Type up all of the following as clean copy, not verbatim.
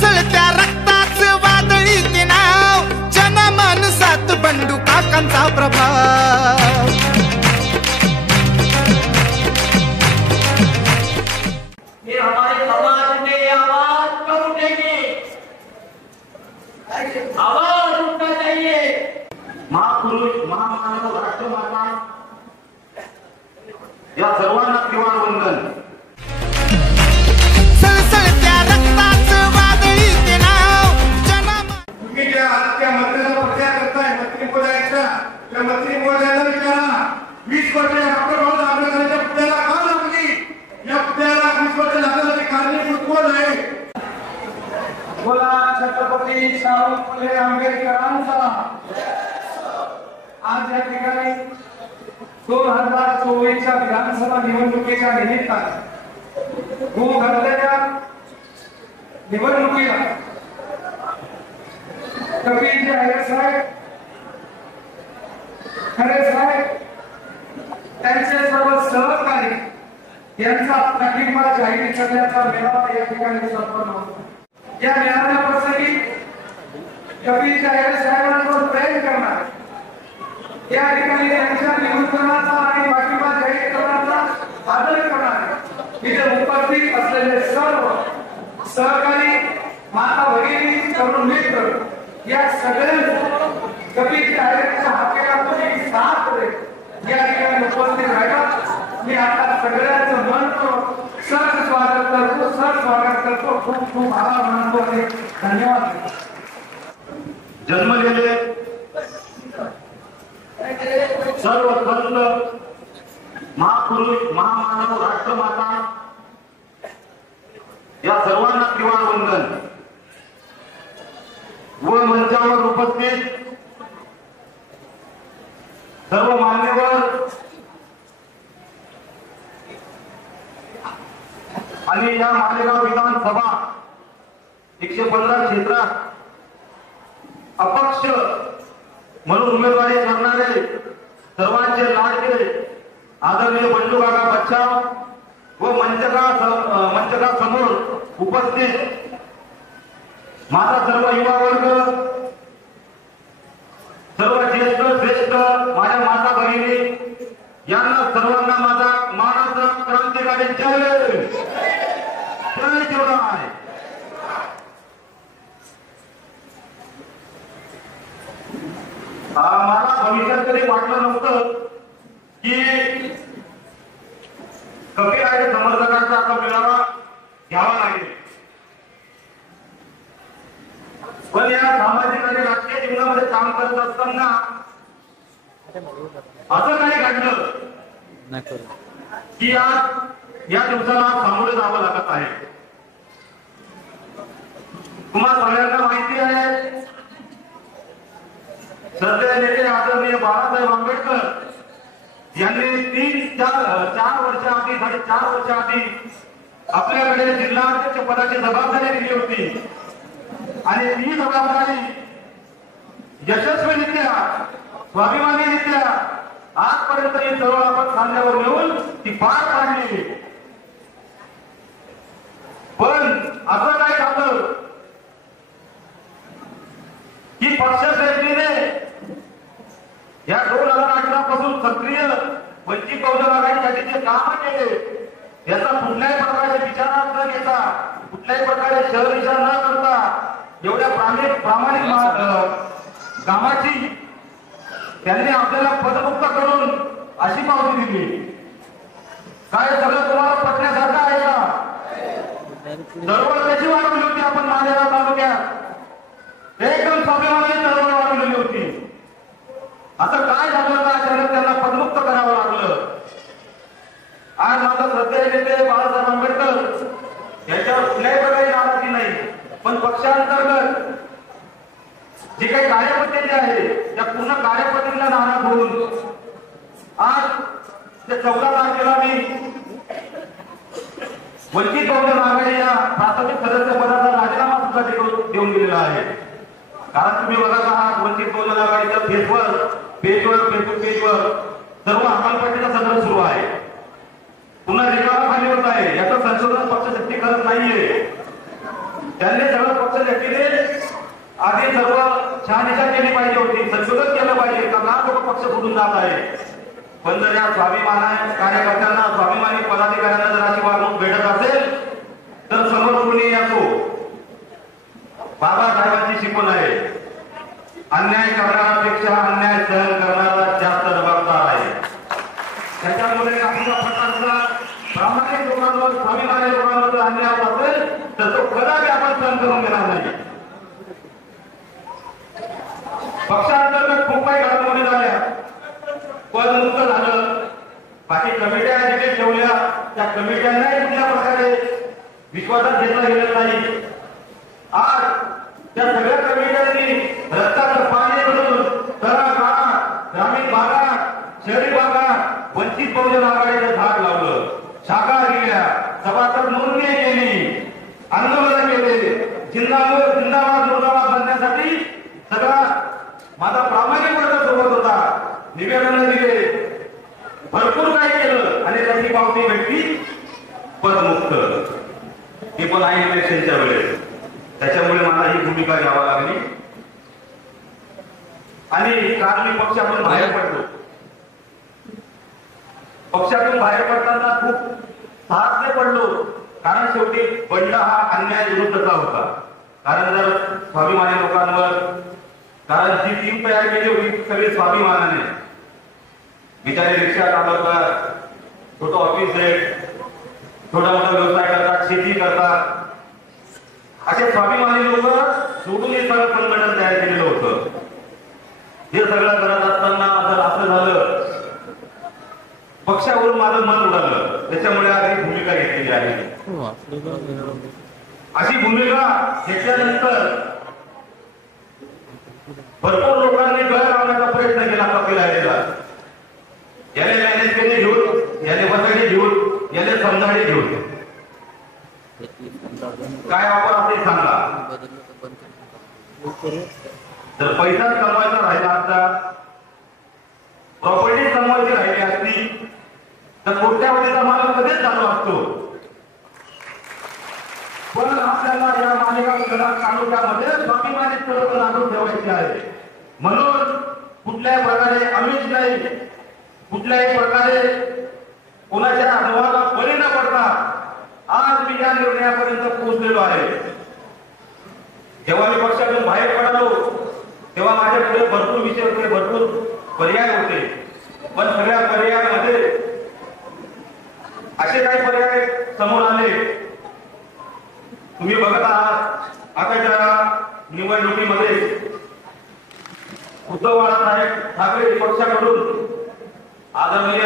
सळसळत्या रक्ताचं वादळी ते नाव, जनमानसात बंडू काकांचा प्रभाव। ये हमारे समाज में आवाज कब उठेगी? आवाज उठना चाहिए। महापुरुष महामानव राष्ट्रमाता या सर्वांना किंवा वंदन। सळसळत्या रक्ताचं वादळी ते नाव, तुम्ही ज्या मतदानाचा प्रचार करताय मंत्री महोदयाचा, त्या मंत्री महोदयाला विचारा 20 वर्ष डॉक्टर बाबासाहेब आंबेडकरांच्या पुतळ्याला का लागली? या पुतळ्याला 20 वर्ष लागण्यासाठी कारणीभूत कोण आहे? बोला छत्रपती शाहू फुले आंबेडकरांचा। आज या ठिकाणी 2024च्या विधानसभा निवडणुकीच्या निमित्ताने होऊ घातलेल्या निवडणुकीला कपिलजी अय्यर साहेब, खरे साहेब, त्यांचे सर्व सहकारी यांचा पाठिंबा जाहीर करण्याचा मेळावा या ठिकाणी संपन्न होतो। या मेळाव्या प्रसंगी कपिलजी अय्यर साहेबांवर प्रेम करणार, या ठिकाणी त्यांच्या निवडणुकाचा आणि पाठिंबा जाहीर करण्याचा आदर करणार इथे उपस्थित असलेले सर्व सहकारी, माता भगिनी, तरुण मित्र या सगळ्यांना कपिलजी अय्यरच्या हाकेला साथ दे या ठिकाणी उपस्थित राहिला। मी आता सगळ्यांचं मनपूर्वक सर स्वागत करतो, खूप खूप आभार मानतो आणि धन्यवाद। जन्मलेले सर्व संत महापुरुष महामानव राष्ट्रमाता या सर्वांना किंवा वंदन। व मंचावर उपस्थित सर्व मान्यवर आणि या मालेगाव विधानसभा 115 क्षेत्रात अपक्ष म्हणून उमेदवारी करणारे सर्वांचे लाडके आदरणीय बंडू काका बच्चाव व मंचका समोर उपस्थित माझा सर्व युवा वर्ग, सर्व ज्येष्ठ श्रेष्ठ माझ्या माता भगिनी यांना सर्वांना माझा मानाचा क्रांतिकारी जय शिवराय। मला भविष्यात तरी वाटलं नव्हतं की कपिल अय्यर समर्थकांचा आता मेळावा घ्यावा लागेल, पण या सामाजिक आणि राजकीय जीवनामध्ये काम करत असताना असं काही घडलं की आज या दिवसाला सामोरे जावं लागत आहे। तुम्हाला सगळ्यांना माहिती आहे, सध्या नेते आदरणीय बाळासाहेब आंबेडकर यांनी 3-4 वर्ष आधी 4.5 वर्ष आधी आपल्याकडे जिल्हाध्यक्ष पदाची जबाबदारी दिली होती आणि ती जबाबदारी यशस्वीरित्या, स्वाभिमानीरित्या आजपर्यंत ही चळवळ आपण खांद्यावर घेऊन ती पार पाडली। पण असं काय झालं की पक्षश्रेष्ठीने या 2018 पासून सक्रिय वंचित बहुजन आघाडीसाठी जे काम केले याचा कुठल्याही प्रकारे विचार न घेता, कुठल्याही प्रकारे शहरविचार न करता एवढ्या प्रामाणिक कामाची त्यांनी आपल्याला पदमुक्त करून अशी पावती दिली। काय सगळं तुम्हाला पटण्यासारखं आहे का? चळवळ कशी वाढवली होती आपण मालेगाव तालुक्यात? एकदम स्वाभिमानाने चळवळ वाढवलेली होती। असं काय झालं का अचानक त्यांना पदमुक्त करावं लागलं? आज माझा श्रद्धेय नेते बाळासाहेब आंबेडकर याच्यावर कुठल्याही प्रकारे नाराजी नाही, पण पक्षांतर्गत जे काही कार्यपद्धती आहे त्या पूर्ण कार्यपद्धतीला नाराज होऊन आज ते 14 तारखेला मी वंचित बहुजन आघाडी या प्राथमिक सदस्य पदाचा राजीनामा सुद्धा देऊन दिलेला आहे। कारण तुम्ही बघत आहात वंचित बहुजन आघाडीच्या पेजवर सर्व हकालपट्टीचा संदर्भ सुरू आहे, पुन्हा रिकामा खाली होत आहे। याचं संशोधन पक्षशक्ती करत नाहीये। त्यांनी सगळं पक्ष व्यक्तीने आधी सर्व शहानिशा केली पाहिजे होती, संशोधन केलं पाहिजे का लोक पक्ष सोडून जात आहे. पण जर या स्वाभिमानी कार्यकर्त्यांना स्वाभिमानी पदाधिकाऱ्यांना जर अशी वागणूक भेटत असेल तर समोर कुणी असो, बाबासाहेबांची शिकवण आहे, अन्याय करणाऱ्यापेक्षा अन्याय सहन करणारा जास्त जबाबदार आहे. त्याच्यामुळे आपल्या प्रकारचा प्रामाणिक लोकांवर स्वाभिमानी लोकांवर जर अन्याय होत असेल तर तो कदापि आपण सहन करून घेणार नाही. पक्षांतर्गत खूप काही घडामोडी झाल्या, पद मुक्त झालं, बाकी कमिट्या देखील ठेवल्या, त्या कमिट्यांनाही कुठल्या प्रकारे विश्वासात घेतला गेलेला नाही. आज त्या सगळ्या कमिट्यांनी रक्ताचं पाणी करून तळागाळात, ग्रामीण भागात, शहरी भागात वंचित बहुजन आघाडीचं झाड लावलं, शाखा दिल्या, सभासद नोंदणी केली, आंदोलन केले, जिंदाबाद मुर्दाबाद बनण्यासाठी सगळा माझा प्रामाणिक वर्ग सोबत होता, निवेदन दिले, भरपूर काही केलं आणि त्याची पावती भेटली पदमुक्त. हे पण आहे इलेक्शनच्या वेळेस. त्याच्यामुळे मला ही भूमिका घ्यावी लागली आणि काल मी पक्षातून बाहेर पडलो. पक्षातून बाहेर पडताना खूप साहसने पडलो, कारण शेवटी बंड हा अन्याय विरुद्धचा होता. कारण जर स्वाभिमानी लोकांवर, कारण जी टीम तयार केली होती सगळी स्वाभिमानाने, बिचारे रिक्षा चालवतात, छोटं ऑफिस आहे, छोटा मोठा व्यवसाय करतात, शेती करतात, असे स्वाभिमानी लोक सोडून हे सगळं संघटन तयार केलेलं होतं. हे सगळं करत असताना जर असं झालं, पक्षावरून माझं मन उडालं. त्याच्यामुळे आज ही भूमिका घेतलेली आहे. अशी भूमिका घेतल्यानंतर भरपूर लोकांनी गळ लावण्याचा प्रयत्न केला पक्षाला. याने मॅनेज केले घेऊन, याने बसाडे घेऊन, याने समजाडे घेऊन, काय वापर असे सांगा. जर पैसा कमवायचा राहिला असता, प्रॉपर्टी कमवायची राहिली असती तर कोट्यावधीचा मालक कधीच चालू असतो. पण आपल्याला या मालेगाव तालुक्यामध्ये स्वाभिमानी चळवळ लागू ठेवायची आहे. म्हणून कुठल्याही प्रकारे आम्हीच नाही, कुठल्याही प्रकारे कोणाच्या अनुभवाला बळी न पडता आज मी या निर्णयापर्यंत पोहोचलेलो आहे. जेव्हा मी पक्षातून बाहेर पडलो तेव्हा माझ्या पुढे भरपूर विषय होते, भरपूर पर्याय होते. पण सगळ्या पर्यायामध्ये असे काही पर्याय समोर आले. तुम्ही बघत आहात आताच्या निवडणुकीमध्ये उद्धव बाळासाहेब ठाकरे पक्षाकडून आदरणीय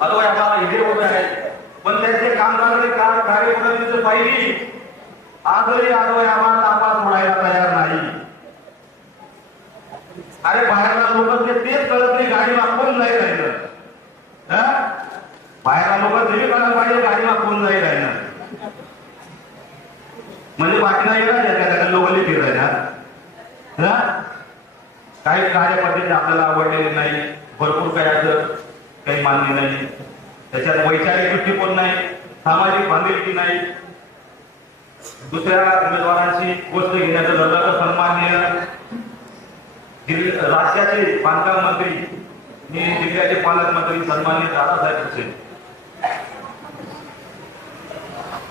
अथवा आम्हाला इथे होत आहेत, पण त्यांचे कामगारांनी कार्यप्रणाली जर पाहिली, आजही आजही आम्हाला तापा सोडायला तयार नाही. अरे बाहेरला लोक तेच कळत नाही, गाडी मागून नाही राहिलं. बाहेरला लोक तरी कळत पाहिजे, गाडी मागून नाही राहिलं म्हणजे बाकी नाही ना लोकली फिरायला. काही कार्यपद्धती आपल्याला आवडलेली नाही, भरपूर काही असं काही मान्य नाही, त्याच्यात वैचारिक दृष्टिकोन नाही, सामाजिक बांधिलकी नाही, दुसऱ्या उमेदवारांची गोष्ट घेण्याचं झालं तर सन्माननीय राज्याचे बांधकाम मंत्री, जिल्ह्याचे पालकमंत्री सन्माननीय दादासाहेब भुसे,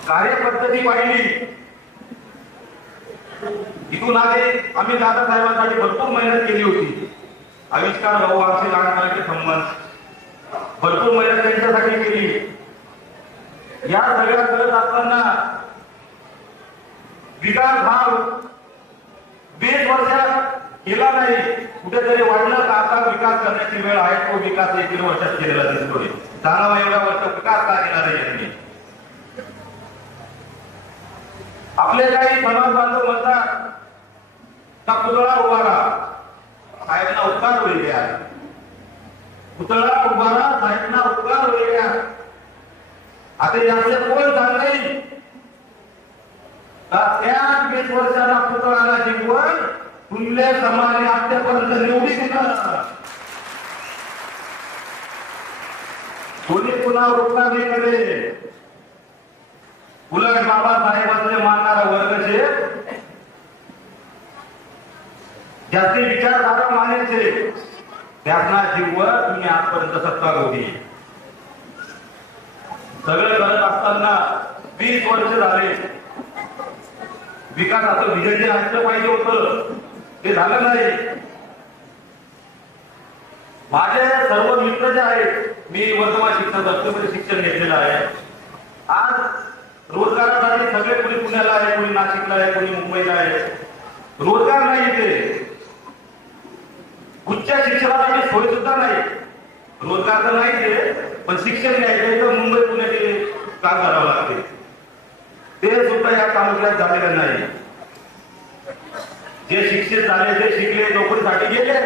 कार्यपद्धती पाहिली. इथून आधी आम्ही दादासाहेबांसाठी भरपूर मेहनत केली होती. आविष्कार भाऊ आमचे लहानपणाचे संबंध भरपूर मेहनत त्यांच्यासाठी केली. या सगळ्या करत असताना विकास हा 20 वर्षात केला नाही, कुठेतरी वाढलं का आता विकास करण्याची वेळ आहे. तो विकास 1-3 वर्षात केलेला दिसतोय. 10 एवढ्या वर्ष विकास का केला नाही यांनी. आपले काही समाज बांधव म्हणतात का पुतळा उभारा, साहेबांना उपकार होईल या. पुतळा उभारा, साहेबांना उपकार होईल या. आता याचे कोण सांगेल का त्या 20 वर्षाला पुतळाला जिंकवून तुमले समाज आतापर्यंत निवडी दिला कोणी पुन्हा रोखला नाही करे. उलट बाबासाहेबांचे मानणारा वर्ग जे ज्याचे विचारधारा मानायचे त्यांना जीववर तुम्ही आजपर्यंत सत्ता होती. सगळं करत असताना 20 वर्ष झाले. विकासाचं विजन जे असलं पाहिजे होतं ते झालं नाही. माझे सर्व मित्र जे आहेत, मी वर्तमान शिक्षण संस्थेमध्ये शिक्षण घेतलेलं आहे. आज रोजगारासाठी सगळे कोणी पुण्याला आहे, कोणी नाशिकला आहे, कोणी मुंबईला आहे. रोजगार नाही इथे. उच्च शिक्षणासाठी सोय सुद्धा नाही. रोजगार तर नाही पण शिक्षण घ्यायचं तर मुंबई पुण्याचे काम करावं लागते. ते सुद्धा या तालुक्यात झालेलं नाही. जे शिक्षित झाले, जे शिकले, नोकरीसाठी गेले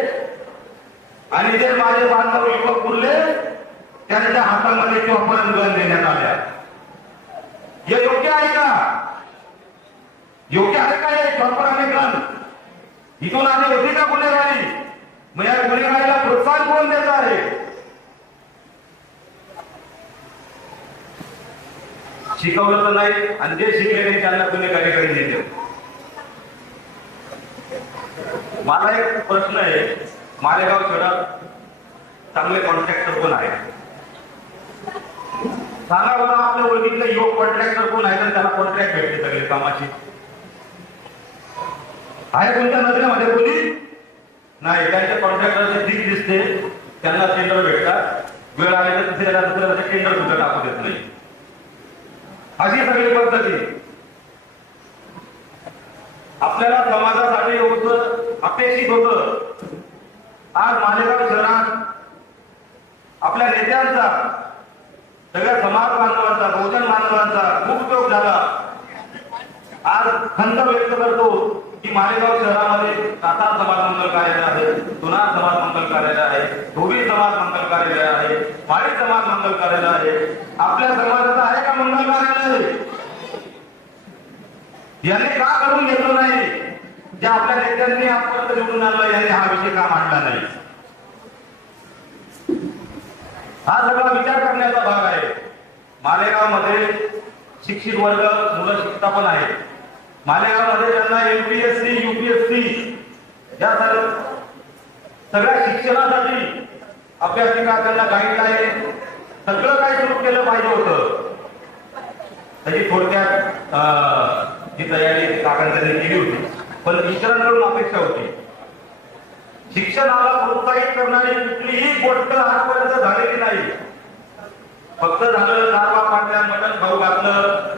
आणि जे माझे बांधव युवक उरले त्यांच्या हातामध्ये चॉपर गन देण्यात आल्या. हे योग्य आहे का? योग्य आहे का हे चॉपर आणि गन? इथून आली होती का गुन्हेगारी? मग या गुन्हेगारीला प्रोत्साहन कोण देत आहे? शिकवलं तर नाही आणि जे शिकले त्यांना गुन्हेगारीकडे नेते. मला एक प्रश्न आहे, मालेगाव शहरात चांगले कॉन्ट्रॅक्टर कोण आहे? सांगा बघा, आपल्या ओळखीतले योग कॉन्ट्रॅक्टर कोण आहे तर त्याला कॉन्ट्रॅक्ट भेटते सगळे कामाची? आहे कोणत्या नजरेमध्ये कोणी नाही. त्यांच्या कॉन्ट्रॅक्टरचे ठीक दिसते, त्यांना टेंडर भेटतात. वेळ आली तर दुसऱ्या टेंडर सुद्धा टाकू देत नाही. अशी सगळी पद्धती. आपल्याला समाजासाठी होतं अपेक्षित होतं. आज मालेगाव शहरात आपल्या नेत्यांचा, सगळ्या समाज बांधवांचा, बहुजन बांधवांचा खूप उपयोग झाला. आज खंत व्यक्त करतो की मालेगाव शहरामध्ये सातार समाज मंगल कार्यालय आहे, तुनार समाज मंगल कार्यालय आहे, धोबी समाज मंगल कार्यालय आहे, माळी समाज मंगल कार्यालय आहे. आपल्या समाजाचं आहे का मंगल कार्यालय? यांनी का करून घेतलं नाही? ज्या आपल्या नेत्यांनी आजपर्यंत निवडून आणलं यांनी हा विषय का मांडला नाही? हा सगळा विचार करण्याचा भाग आहे. मालेगाव मध्ये शिक्षित वर्ग, मुलं शिकता पण आहे. मालेगाव मध्ये त्यांना एमपीएससी, युपीएससी या सगळ्या शिक्षणासाठी अभ्यासिका, त्यांना गाईडलाईन सगळं काही सुरू केलं पाहिजे होतं. त्याची थोडक्यात ही तयारी काकांनी केली होती, पण इतरांकडून अपेक्षा होती. शिक्षणाला प्रोत्साहित करणारी कुठलीही गोष्ट आजपर्यंत झालेली नाही. फक्त झालं दारवा पाडल्या, मटण खाऊ घातलं,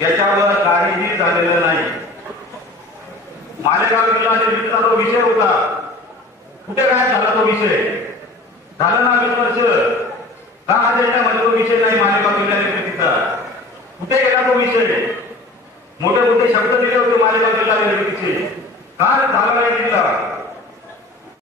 याच्यावर काहीही झालेलं नाही. मालेगाव जिल्हा निर्मितीचा जो विषय होता, कुठे काय झाला तो विषय? झालं ना 20 वर्ष का अजेंड्यामध्ये तो विषय नाही मालेगाव जिल्हा निर्मितीचा? कुठे गेला तो विषय? मोठे मोठे शब्द दिले होते मालेगाव जिल्हा निर्मितीचे, का झाला नाही जिल्हा?